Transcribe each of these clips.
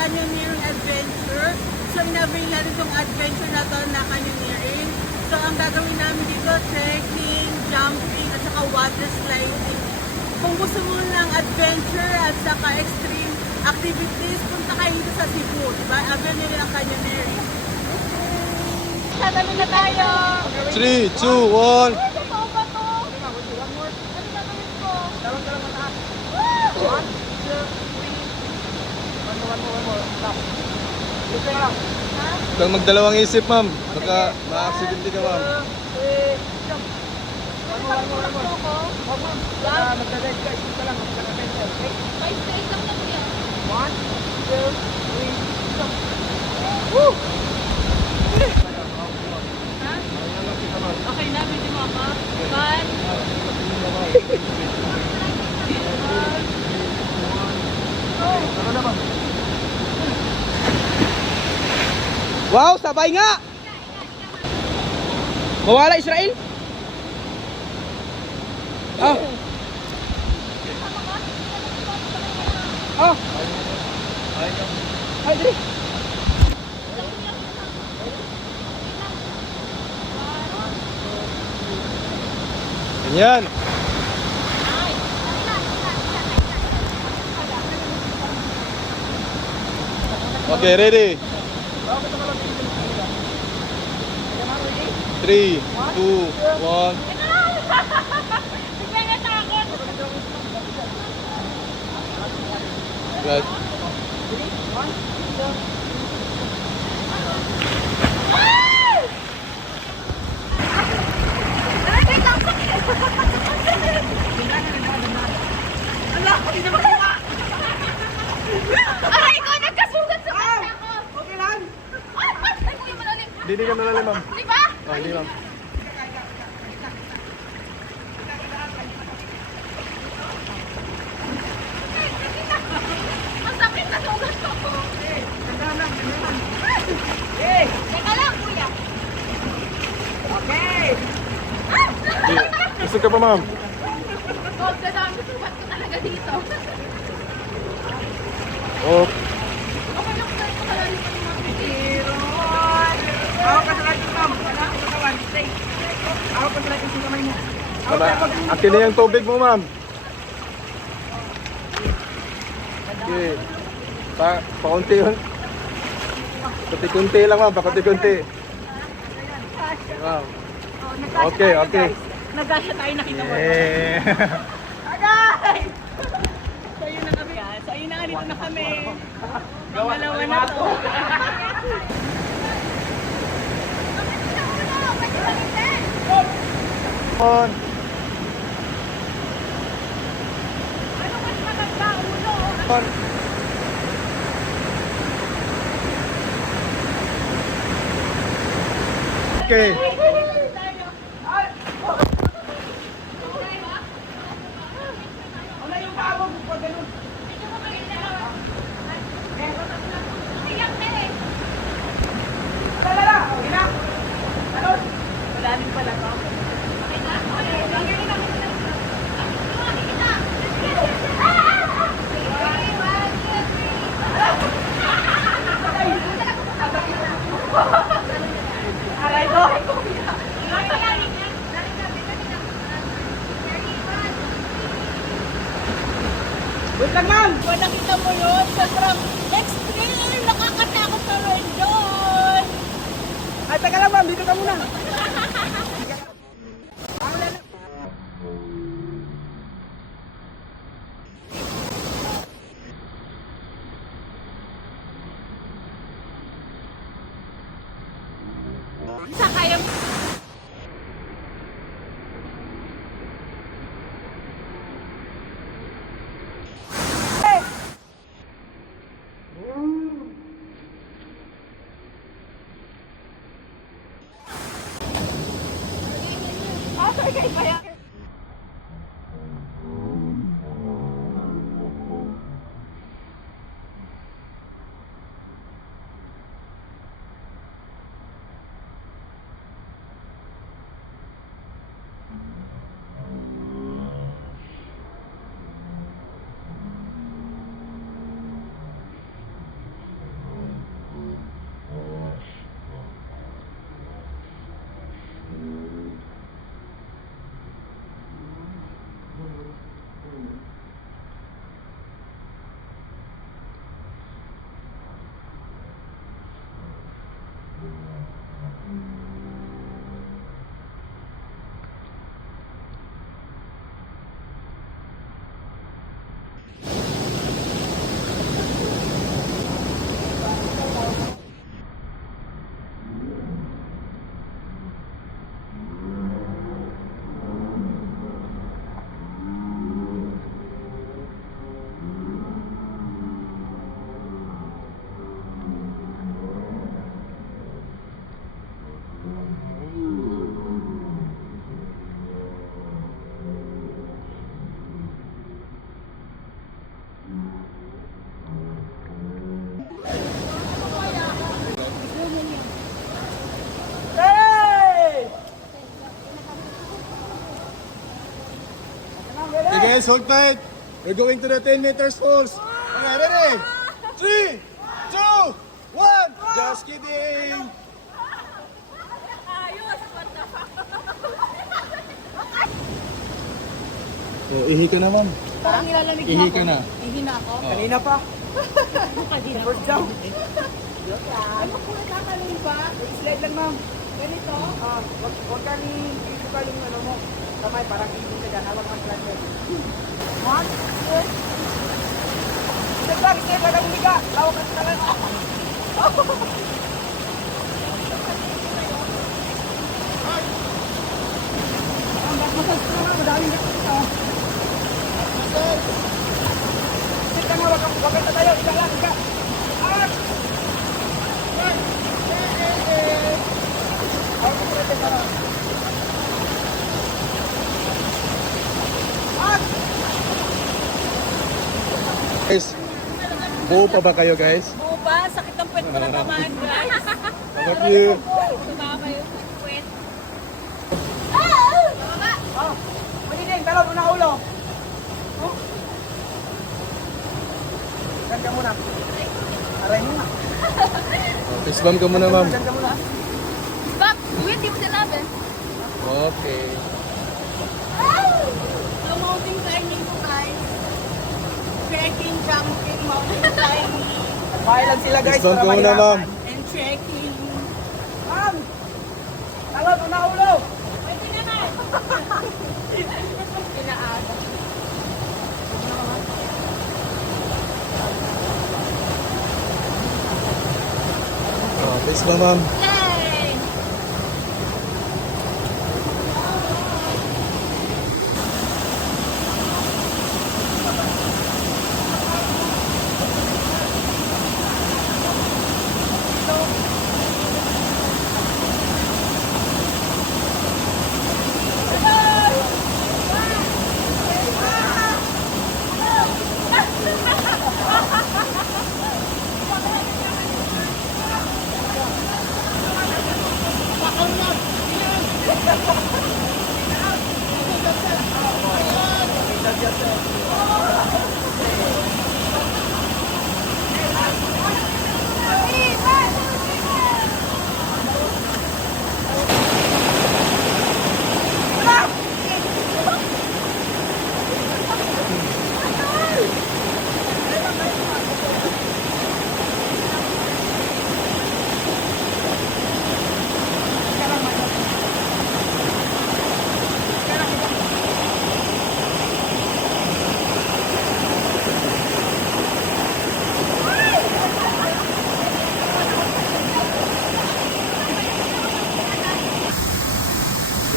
canyoneering adventure. So inavail natin itong adventure na to na canyoneering. So ang gagawin namin dito, trekking, jumping, at saka water sliding. Kung gusto mo ng adventure at saka extreme activities, punta kayo dito sa Cebu, diba? Avail nyo ang canyoneering. Tatabi na tayo! 3, 2, 1. Huwag magdalawang isip, ma'am. Baka ma-accident ka, ma'am. Okay na, medyo mama. 1. Wow, sabay nga! Mawala Israel? Ah. Ah. Ay, dali. Ganyan. Okay, ready? 3, 2, 1. Guys. Aray ko, nagkasugat sa kanya ko! Okay lang. Ay, kuya, malalim! Hindi ka malalim, ma'am. Di ba? Oh, hindi, ma'am. Ang sakit na sugat ko! Teka lang, kuya! Okay. Gusto ka pa, ma'am? Huwag na dami, sugat ko talaga dito. Oh, Okay lang, kuya, ito malalim pa yung mga Iron. Ako pa sa lagi, ma'am. Wala ako sa kawan. Stay. Ako pa sa lagi sa kamay mo. akin na yung tubig mo, ma'am. Okay. Pakunti yun. Kunti-kunti lang, ma'am. Pakunti-kunti. Wow. Okay, okay. Nagkasya tayo, nakita mo. Eh. Agay! So yun na kami. So yun na, dito na kami. Pangalawa na to. On. Ano mas maganda, ulo? On. Okay. Ano yung bago mo pa ganun? Dala. Okay na. Ano? Malalim pala to. Aray ko! Wait lang, ma'am. Kung nakita mo yun, sobrang extreme! Nakakatakot sa rin yun! Ay, teka lang, ma'am. Dito ka muna. Sa kaya sorry kayo kaya. Guys, hold tight. We're going to the 10 meters falls. Okay, ready? 3, 2, 1. Just kidding. Ayos, what the fuck? Oh, ihi ka na, ma'am. Parang nilalamig Ihi ka na. Ihi na ako? Kanina pa. Kanina First jump. Ano po nakakalun ba? Slide lang, ma'am. Ganito? Huwag kang i-iba yung ano mo. Kamay, parang ibig ka dyan. Hawak ang slide. 1, 2. Step lang, umiga. Lawak ka talaga. Masas ka naman, madaming ito. Step lang, wag kang tatayo. Iga lang, iga. Hawak ka talaga para. Guys, buo pa ba kayo, guys? Oo ba? Sakit ang puwet ko na tamaan, guys. How about you? Sumama yung puwet. Oh, magiging, talon, unang ulo. Oh. Diyan ka muna. Aray mo na. Fist bump ka muna, ma'am. Diyan ka muna. Bak, uwi, di mo sinabi. Okay. So, mountain climbing ko, guys. Trekking, jumping, mountain climbing, Bahay lang sila guys Fist bump para ka muna, ma'am. mahirapan. and trekking. Ma'am! Talon, unang ulo. Pwede naman. Pinaasa. Oh, fist bump, ma'am. Yay!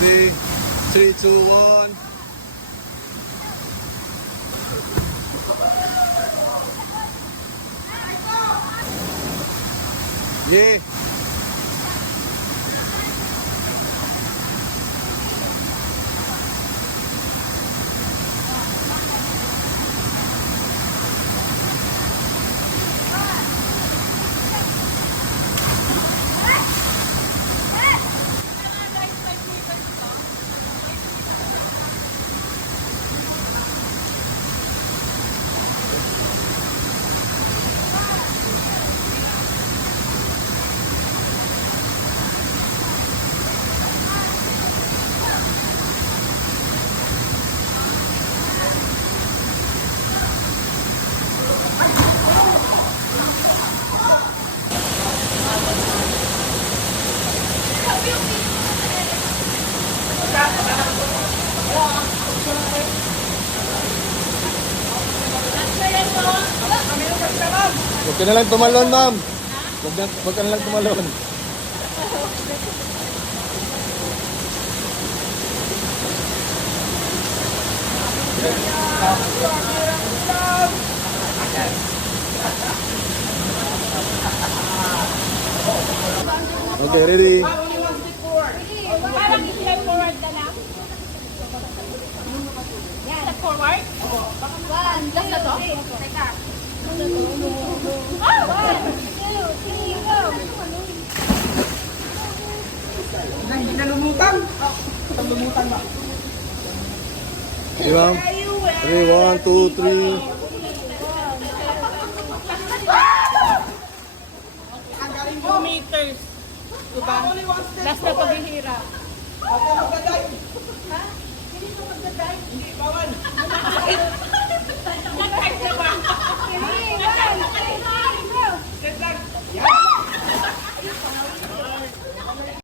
Ready? 3, 2, 1. Yeah. Huwag ka na lang tumalon, ma'am. Huwag ka na lang tumalon. Okay, ready? Parang i-step forward ka na. Step forward? One, last na to? Teka. Ah! 1, 2, 3, go! Hindi na lumutang. Lumutang ba? Di, ma'am? You will 3, 1, 2, 3. Ang galing 2 meters. Diba? Last na paghihirap. Ako magdadive. Ha? Hindi ka magdadive? Hindi, bawal.